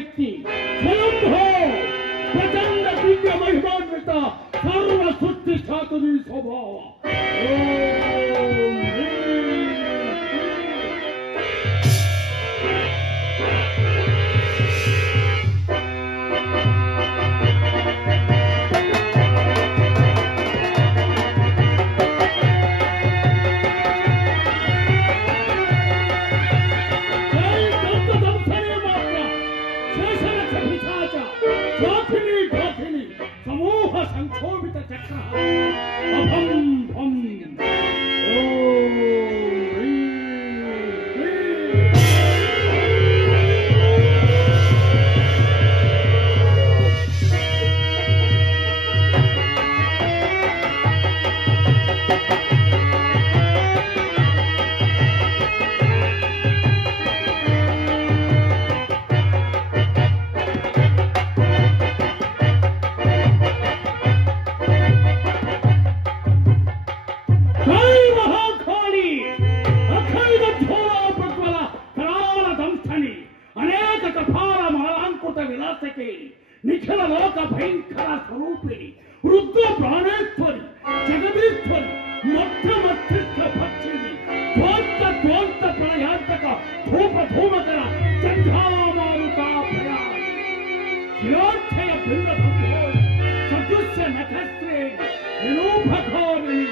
శక్తి స్వయంభో ప్రచండ దివ్య మహిమాన్విత సర్వ సృష్టి శాతుని స్వభావ సమూహ సంక్షోభిత చక్ర అభం భం నిఖిల లోక భయంకర స్వరూపిణి రుద్ర ప్రాణేశ్వరి జగదీశ్వరి మధ్యమస్తిష్ట భక్షిణి ధ్వంత ధ్వంత ప్రళయాంతక ధూప ధూమకర చండామారుతా భయాని శిరోక్షయ భిన్న సంభోజ సదృశ్య నఖశ్రేణి విరూపఘోరిణి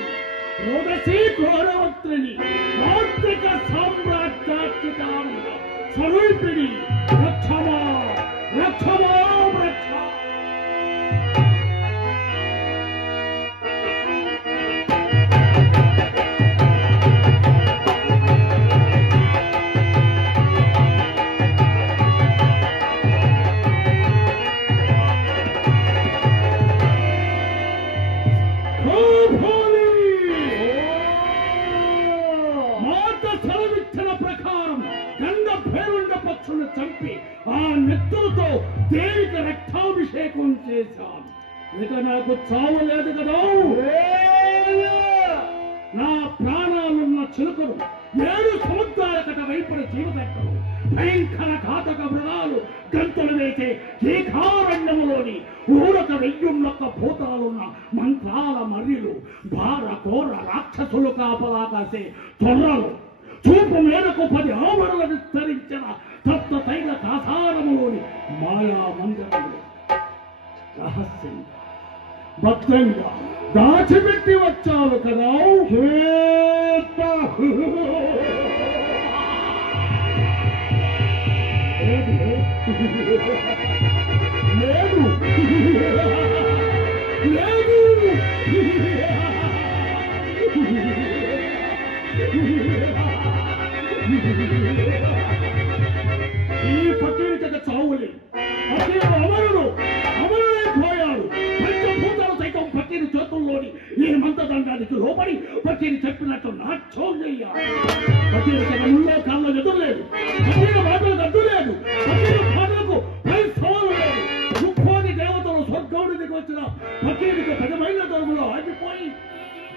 రోదసీ క్రోరవత్రిణి మాంత్రిక సామ్రాజ్యాత్మికాంగ స్వరూపిణి రక్షమా రక్షమా చంపి ఆ నెత్తులతో దేవికి రక్తాభిషేకం చేశాను. ఇక నాకు చావు లేదు కదా. నా ప్రాణాలున్న చిలుకలు 7 సముద్రాల కట వైపున జీవదట్టలు భయంకర ఘాతక మృగాలు గంతులు వేసే ఏకారణ్యములోని ఊరక వెయ్యున్నొక్క భూతాలున్న మంత్రాల మర్రిలు భార ఘోర రాక్షసులు కాపలా కాసే తొర్రలు చూపు మేరకు 10 ఆమరలు విస్తరించిన తప్త తైల కాసారములోని మాయా మందిరములు రహస్యంగా భద్రంగా దాచిపెట్టి వచ్చావు కదా. లేదు లేదు ఈ ఫకీరుక చావులే ఫకీరు అమరుడు అమరుడైపోయాడు. పంచభూతాలు సైతం ఫకీరు చేతుల్లోని ఈ మంత్రదండానికి లోపడి ఫకీరు చెప్పినట్టు నాట్యం చేయాలి. ఫకీరు ముళ్ళో కాళ్ళలో ఎదురులేదు, ఫకీరు మాటలకు అడ్డు లేదు, ఫకీరు పాటలకు పై సవాలు లేదు. 30 దేవతలు స్వర్గౌడికి వచ్చిన ఫకీరుకు 10 మైళ్ళ దూరంలో ఆగిపోయి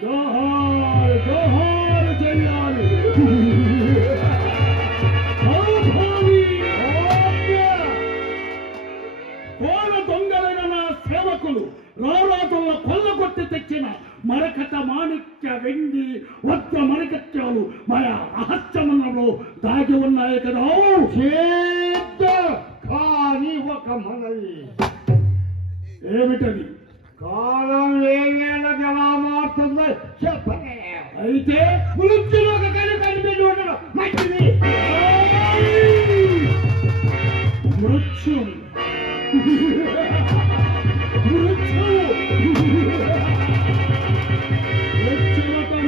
జోహార్ జోహార్ చేయాలి. కోల దొంగలైన నా సేవకులు రారాతుల్లో కొల్లగొట్టి తెచ్చిన మరకట మాణిక్య వెండి వద్ద మణికత్యాలు మన రహస్యమంలో దాగి ఉన్నాయి కదా. కానీ ఒక మనవి ఏమిటది? కాలం ఏళ్ళకి ఎలా మారుతుందో చెప్పలే. అయితే మృత్యులో కనిపెట్టి ఉండడం మంచిది. మృత్యు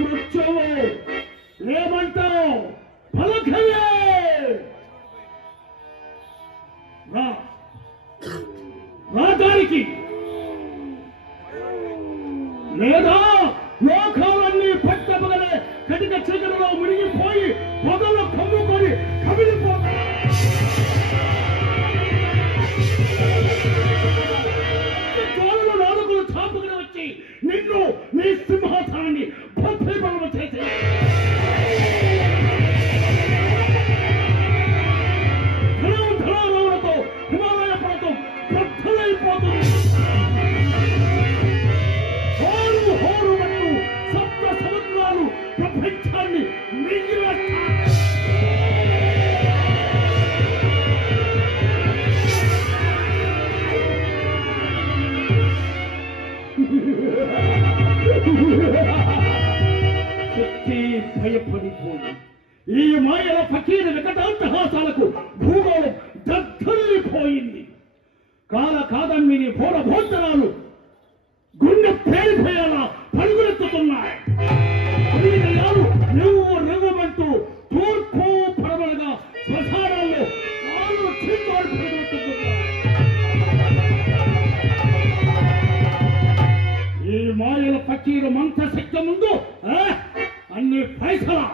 మృత్యువు ఏమంటావు? పలకలే రాజానికి లేదా లోకాలన్నీ పట్టపగలే కటిక చీకటిలో మునిగిపోయి పొగలు కమ్ముకొని కమిలిపోతాయి. నాలుగులు చాపుకుని వచ్చి నిన్ను నీ సింహాసనాన్ని భద్రీకరణ చేసి ధనాధనాలతో హిమాలయ ప్రపంచాన్ని మింగివేస్తా. శక్తి భయపడిపోయి ఈ మాయల ఫకీరు వికటాంతహాసాలకు భూగోళం దద్దల్లిపోయింది. కాల కాదమ్మిని పూల భోజనాలు గుండె పేరిపోయేలా పరుగులెత్తుతున్నాయి. రంగుమంటూ తూర్పు పడమలుగా శ్మశానాల్లో కాళ్ళు చీల్చాడు పరుగులెత్తుతున్నాయి. ఈ మాయల ఫకీరు మంత్రశక్తి ముందు అన్ని పైసలా.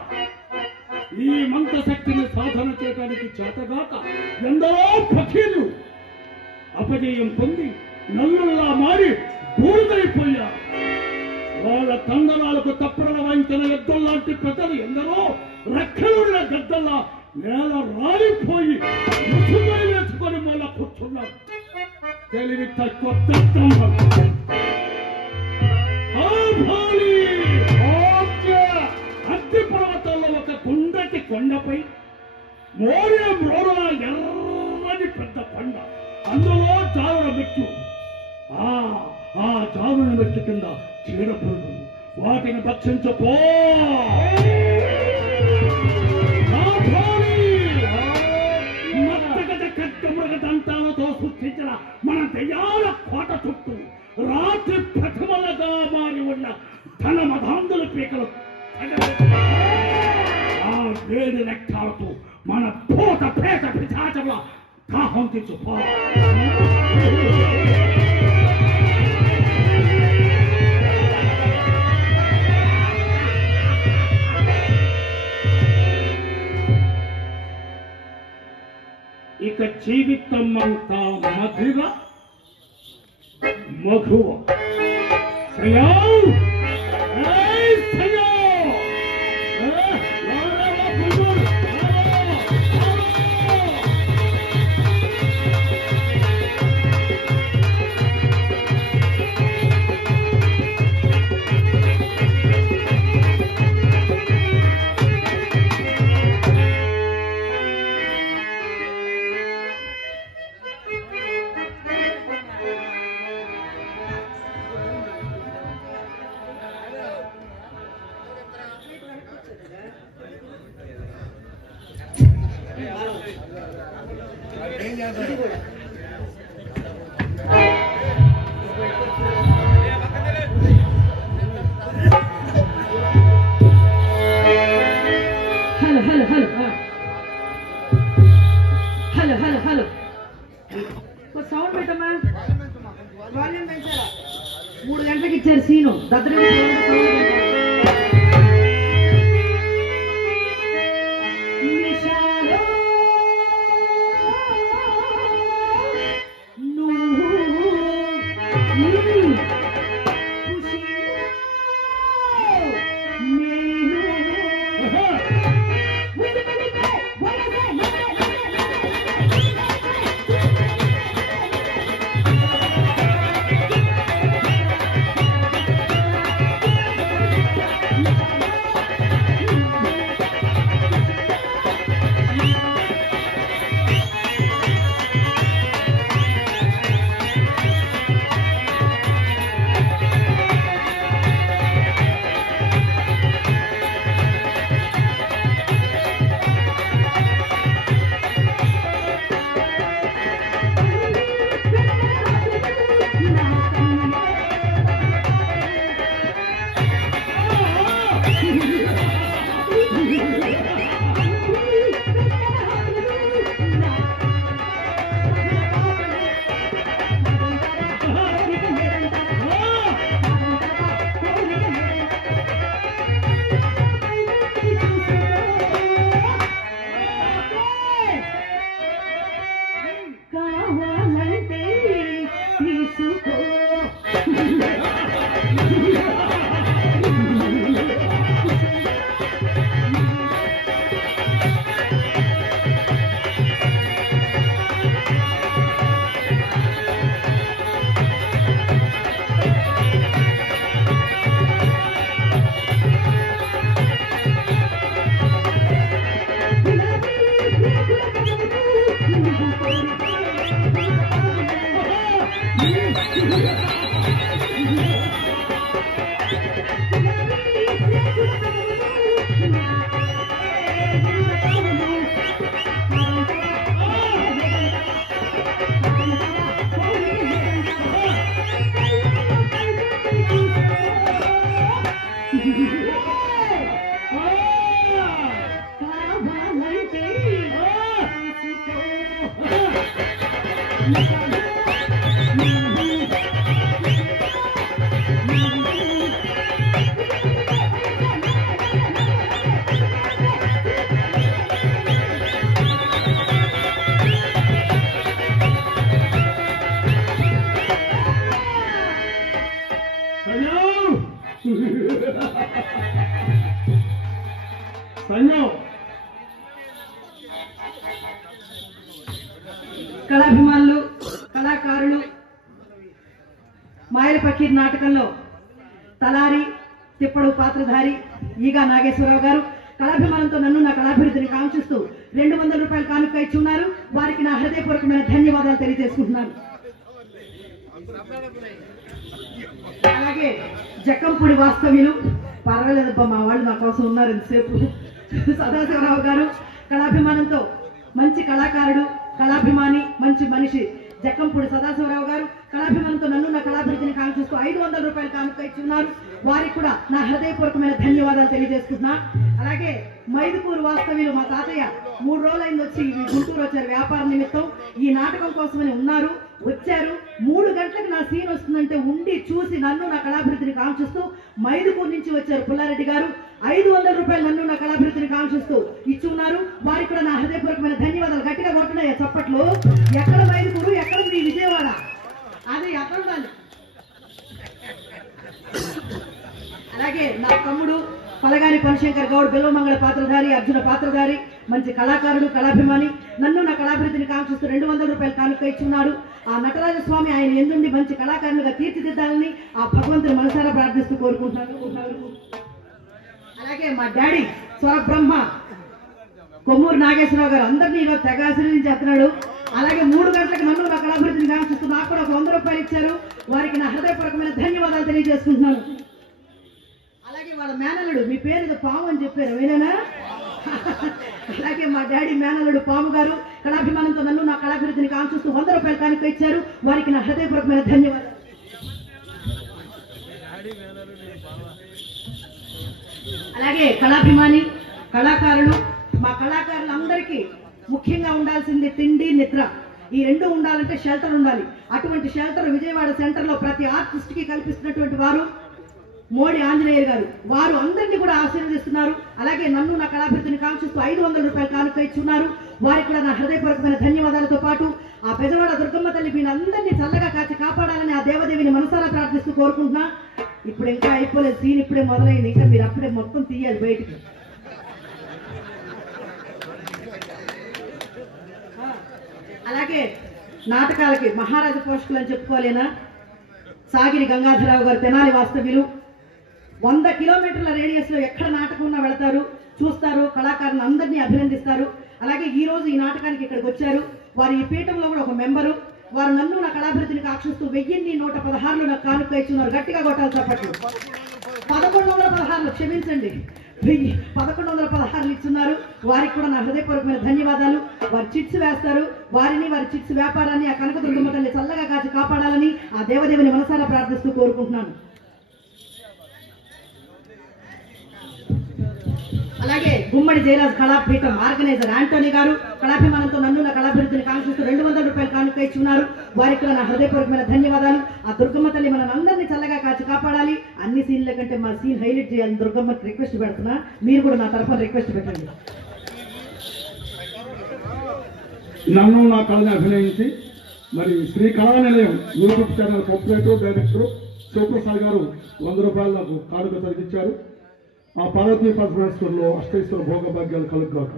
ఈ మంత్రశక్తిని సాధన చేయడానికి చేతగాక ఎందరో ఫకీర్లు అపజయం పొంది నల్లుల్లా మారి బూడిదైపోయారు. వాళ్ళ తందనాలకు తప్పడల వాయించిన ఎద్దుల్లాంటి పెద్దలు ఎందరో రక్షలుడిన గద్దల్లా నేల రాలిపోయి ముసుగులు వేసుకొని మూల కూర్చున్నారు. తెలివి తక్కువ అగ్ని పర్వతాల్లో ఒక గుండటి కొండపై మోడియం రోడ్ల ఎర్రని పెద్ద కొండ, అందులో జారుల మెట్టు. ఆ జారుల మెట్టు కింద చీడ పురుగులు, వాటిని భక్షించపో. మత్తగజ ఖడ్గమృగ దంతాలతో సృష్టించిన మన దయాల కోట చుట్టూ రాత్రి ప్రథమలుగా మారి ఉన్న ధన మధాంధుల పీకలు ఆ వేడి రక్తాలతో మన పూత పేట పిశాచముల దాహం తెచ్చుకో. ఇక జీవితం అంతా మధుర మధువ. హలో సౌండ్ పెట్టమ్మా. వాల్యూమ్ పెంచారా? 3 గంటలకు ఇచ్చారు సీను. దగ్గర కళాభిమానులు, కళాకారులు మాయల ఫకీర్ నాటకంలో తలారి తిప్పడు పాత్రధారి ఈగా నాగేశ్వరరావు గారు కళాభిమానంతో నన్ను నా కళాభివృద్ధిని కాంక్షిస్తూ 200 రూపాయలు కానుక ఇచ్చున్నారు. వారికి నా హృదయపూర్వకమైన ధన్యవాదాలు తెలియజేసుకుంటున్నాను. అలాగే జక్కంపూడి వాస్తవ్యులు, పర్వాలేదబ్బా మా వాళ్ళు నా కోసం ఉన్నారు ఎంతసేపు, సదాశివరావు గారు కళాభిమానంతో మంచి కళాకారుడు, కళాభిమాని, మంచి మనిషి జక్కంపూడి సదాశివరావు గారు కళాభిమానంతో నన్ను నా కళాభివృద్ధిని కాంక్షిస్తూ 500 రూపాయలు కానుక ఇచ్చున్నారు. వారికి కూడా నా హృదయపూర్వకమైన ధన్యవాదాలు తెలియజేసుకుంటున్నా. అలాగే మైదుకూరు వాస్తవ్యులు మా తాతయ్య 3 రోజులైంది వచ్చి గుంటూరు వచ్చారు వ్యాపార నిమిత్తం. ఈ నాటకం కోసమని ఉన్నారు, వచ్చారు. 3 గంటలకు నా సీన్ వస్తుందంటే ఉండి చూసి నన్ను నా కళాభివృద్ధిని కాంక్షిస్తూ మైదుకూరు నుంచి వచ్చారు పుల్లారెడ్డి గారు 500 రూపాయలు నన్ను నా కళాభివృద్ధిని కాంక్షిస్తూ ఇచ్చున్నారు. వారికి కూడా నా హృదయపూర్వకమైన ధన్యవాదాలు. గట్టిగా కొట్టున్నాయా చప్పట్లు? ఎక్కడ మైదుకూరు, ఎక్కడ మీ విజయవాడ? అది ఎక్కడ ఉండాలి. అలాగే నా తమ్ముడు పలగాని పనిశంకర్ గౌడ్ బిల్వమంగళ పాత్రధారి, అర్జున పాత్రధారి, మంచి కళాకారుడు, కళాభిమాని నన్ను నా కళాభివృద్ధిని కాంక్షిస్తూ 200 రూపాయలు కానుక ఇచ్చున్నాడు. ఆ నటరాజస్వామి ఆయన ఎందుండి మంచి కళాకారునిగా తీర్చిదిద్దాలని ఆ భగవంతుని మనసారా ప్రార్థిస్తూ కోరుకుంటున్నాను. అలాగే మా డాడీ స్వర బ్రహ్మ కొమ్మూరు నాగేశ్వరరావు గారు అందరినీ ఈరోజు తెగ ఆశీర్వదించేస్తున్నాడు. అలాగే 3 గంటలకు నన్ను నా కళాభివృద్ధిని కాంక్షిస్తూ నాకు కూడా 100 రూపాయలు ఇచ్చారు. వారికి నా హృదయపూర్వకమైన ధన్యవాదాలు తెలియజేసుకుంటున్నాను. అలాగే వాళ్ళ మేనల్లుడు, మీ పేరు ఏదో పాము అని చెప్పారు వినేనా? అలాగే మా డాడీ మేనల్లుడు పాము గారు కళాభిమానంతో నన్ను నా కళాభివృద్ధిని కాంక్షిస్తూ 100 రూపాయలు కానుక ఇచ్చారు. వారికి నా హృదయపూర్వకమైన ధన్యవాదాలు. అలాగే కళాభిమాని, కళాకారులు, మా కళాకారులందరికీ ముఖ్యంగా ఉండాల్సింది తిండి, నిద్ర. ఈ 2 ఉండాలంటే షెల్టర్ ఉండాలి. అటువంటి షెల్టర్ విజయవాడ సెంటర్లో ప్రతి ఆర్టిస్ట్ కి కల్పిస్తున్నటువంటి వారు మోడి ఆంజనేయులు గారు. వారు అందరినీ కూడా ఆశీర్వదిస్తున్నారు. అలాగే నన్ను నా కళాభివృద్ధిని కాంక్షిస్తూ 500 రూపాయలు కానుక ఇచ్చున్నారు. వారికి కూడా నా హృదయపూర్వకమైన ధన్యవాదాలతో పాటు ఆ పెదవాడ దుర్గమ్మ తల్లి మీరందరినీ చల్లగా కాచి కాపాడాలని ఆ దేవదేవిని మనసారా ప్రార్థిస్తూ కోరుకుంటున్నా. ఇప్పుడు ఇంకా అయిపోలేదు, సీన్ ఇప్పుడే మొదలైంది, ఇంకా మీరు అప్పుడే మొత్తం తీయాలి బయటికి. అలాగే నాటకాలకి మహారాజా పోషకులు అని చెప్పుకోలేనా సాగిరి గంగాధరరావు గారు తెనాలి వాస్తవ్యులు 100 కిలోమీటర్ల రేడియస్ లో ఎక్కడ నాటకం ఉన్నా వెళతారు, చూస్తారు, కళాకారులను అందరినీ అభినందిస్తారు. అలాగే ఈ రోజు ఈ నాటకానికి ఇక్కడికి వచ్చారు. వారు ఈ పీఠంలో కూడా ఒక మెంబరు. వారు నన్ను నా కళాభివృద్ధిని కాక్షిస్తూ 1116 నాకు కానుక ఇచ్చున్నారు. గట్టిగా కొట్టాలి చప్పట్లు. 1116 క్షమించండి, 1116 ఇచ్చున్నారు. వారికి కూడా నా హృదయపూర్వకమైన ధన్యవాదాలు. వారు చిట్స్ వేస్తారు. వారిని, వారి చిట్స్ వ్యాపారాన్ని ఆ కనక దుర్గమ్మ తల్లి చల్లగా కాచి కాపాడాలని ఆ దేవదేవిని మనసారా ప్రార్థిస్తూ కోరుకుంటున్నాను. అలాగే గుమ్మడి జయరాజ్ కళాపీఠం ఆర్గనైజర్ యాంటోనీ గారు కళాభిమానంతో నన్ను నా కళాభివృద్ధిని కాంక్షిస్తూ 200 రూపాయలు కానుక ఇచ్చున్నారు. వారికి కూడా నా హృదయపూర్వకమైన ధన్యవాదాలు. ఆ దుర్గమ్మ తల్లి మనం అందరినీ చల్లగా కాచి కాపాడాలి. అన్ని సీన్ల కంటే మా సీన్ హైలైట్ చేయాలని దుర్గమ్మకి రిక్వెస్ట్ పెడుతున్నా. మీరు కూడా నా తరఫున రిక్వెస్ట్ పెట్టండి. నన్ను నా కళని అభినయించి మరి Sri Kala Nilayam YouTube channel proprietor director Shivaprasad గారు 100 రూపాయలు నాకు కానుక తగ్గించారు. ఆ పార్వతీ పరమేశ్వరులో అష్టైశ్వర భోగభాగ్యాలు కలుగుగాక.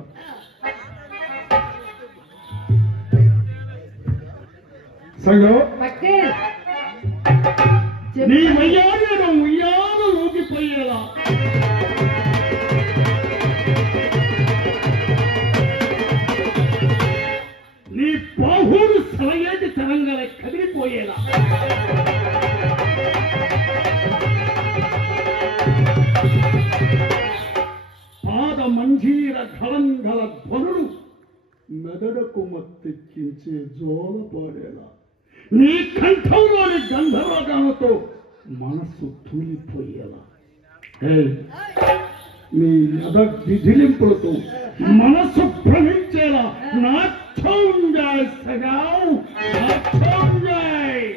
సంగం నీ మయ్యాలను ఉయ్యాలు ఊగిపోయేలా నీ బాహుడు సలయేటి తరంగలే కదిలిపోయేలా పాద మంజీర ఘలంఘల ధ్వనులు మెదడుకు మత్తెక్కించే జోల పాడేలా నీ కంఠంలోని గంధర్వగానతో మనస్సు తూలిపోయేలా నీ మెద విధిలింపులతో మనస్సు భ్రమించేలా నా అచ్చంజయ్ సగావ్ అచ్చంజయ్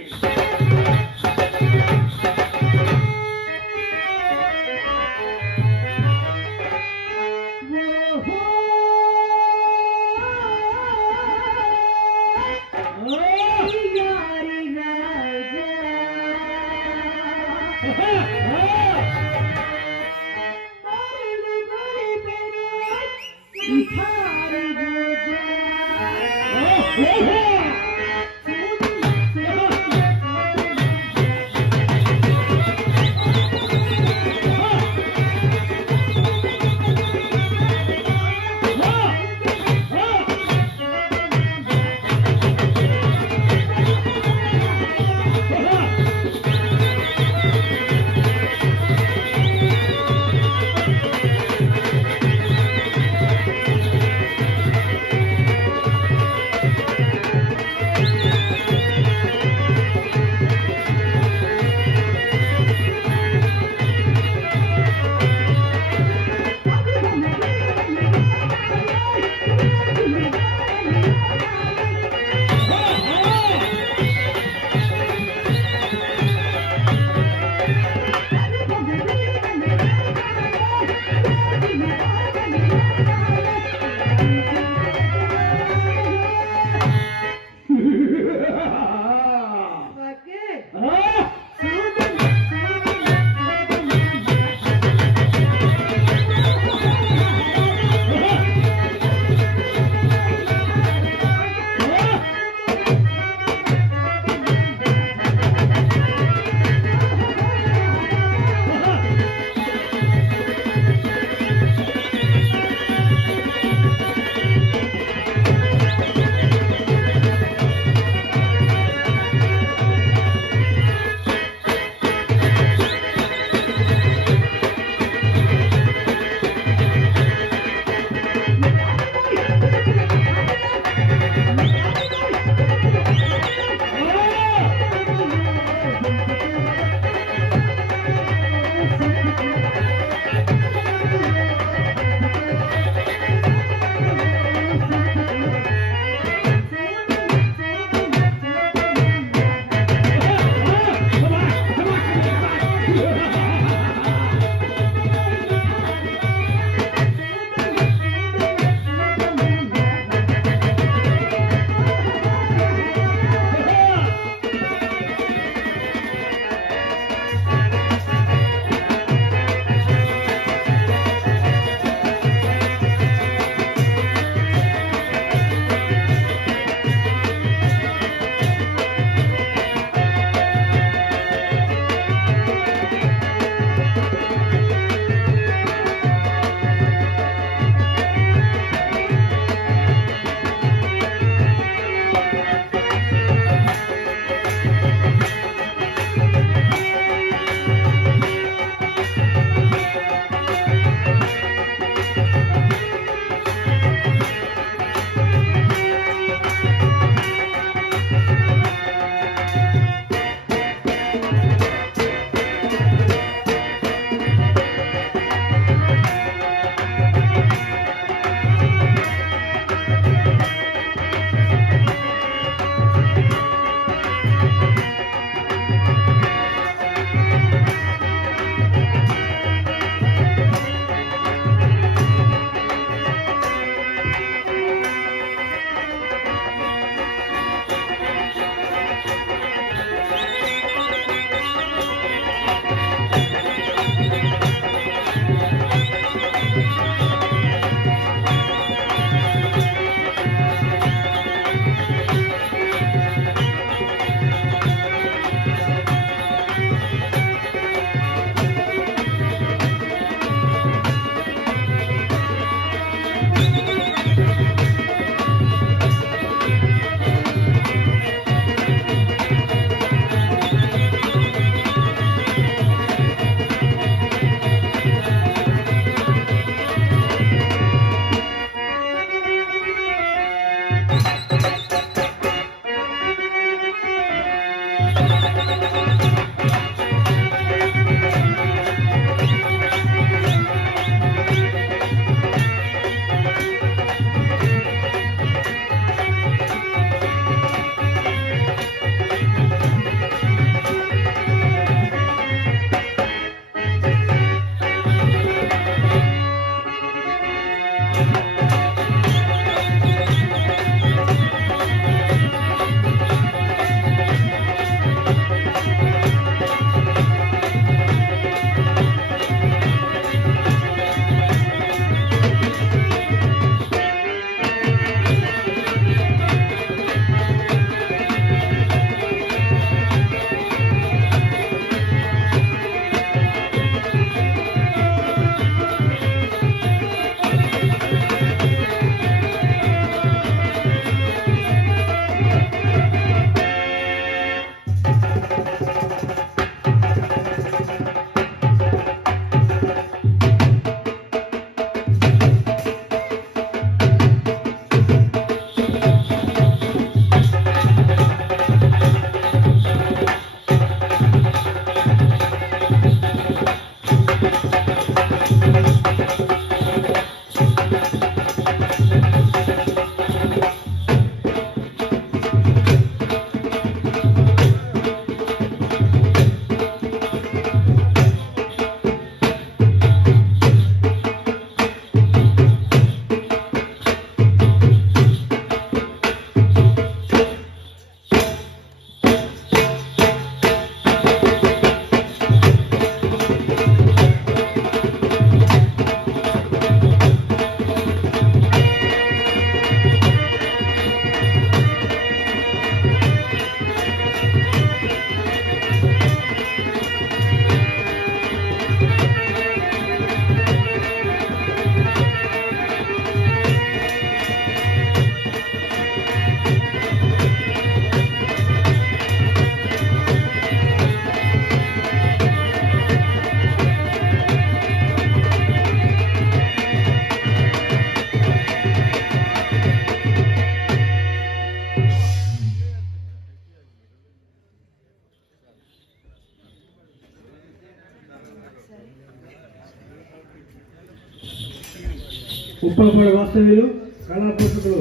ఉప్పలపాడు వాస్తవ్యులు కళా పోషకులు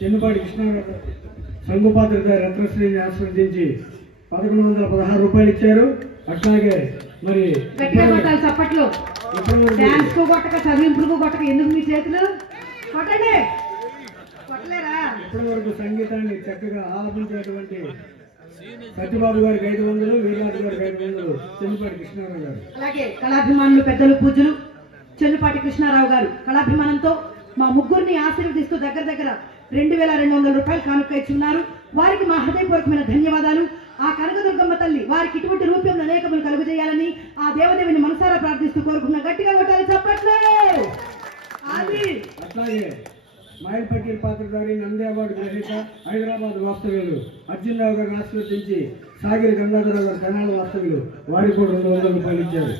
చిన్నపాటి కృష్ణారావు సంఘపాత్రిక రత్నశ్రీని ఆస్వాదించి 1116 రూపాయలు ఇచ్చారు. అట్లాగే మరి చప్పట్లు డాన్స్ కు కొట్టక చదివింపులకు కొట్టక ఎందుకు మీ చేతులు కొట్టండి కొట్టలేరా? ఇప్పటి వరకు సంగీతాన్ని చక్కగా ఆలపించినటువంటి సత్యబాబు గారికి 500, వీరరాజు గారికి 500, చిన్నపాటి కృష్ణారావు గారు. అలాగే కళాభిమానులు పెద్దలు పూజలు చెన్నుపాటి కృష్ణారావు గారు కళాభిమానంతో మా ముగ్గురిని ఆశీర్వదిస్తూ దగ్గర 2200 రూపాయలు కానుక ఇచ్చున్నారు. వారికి మా హృదయపూర్వకమైన ధన్యవాదాలు. ఆ కనకదుర్గమ్మ తల్లి వారికి ఇటువంటి రూపంలో అనేకములు కలుగజేయాలని ఆ దేవదేవిని మనసారా ప్రార్థిస్తూ కోరుకున్న గట్టిగా కొట్టాలి చప్పట్లు. అట్లాగే మైల్ పకీర్ పాత్రధారి నంది అవార్డు గ్రహీత హైదరాబాద్ వాస్తవ్యులు అర్జునరావు గారిని ఆశీర్వదించి సాగిరి గంగాధరరావు గారు తెనాలి వాస్తవ్యులు వారికి కూడా 200 రూపాయలు ఇచ్చారు.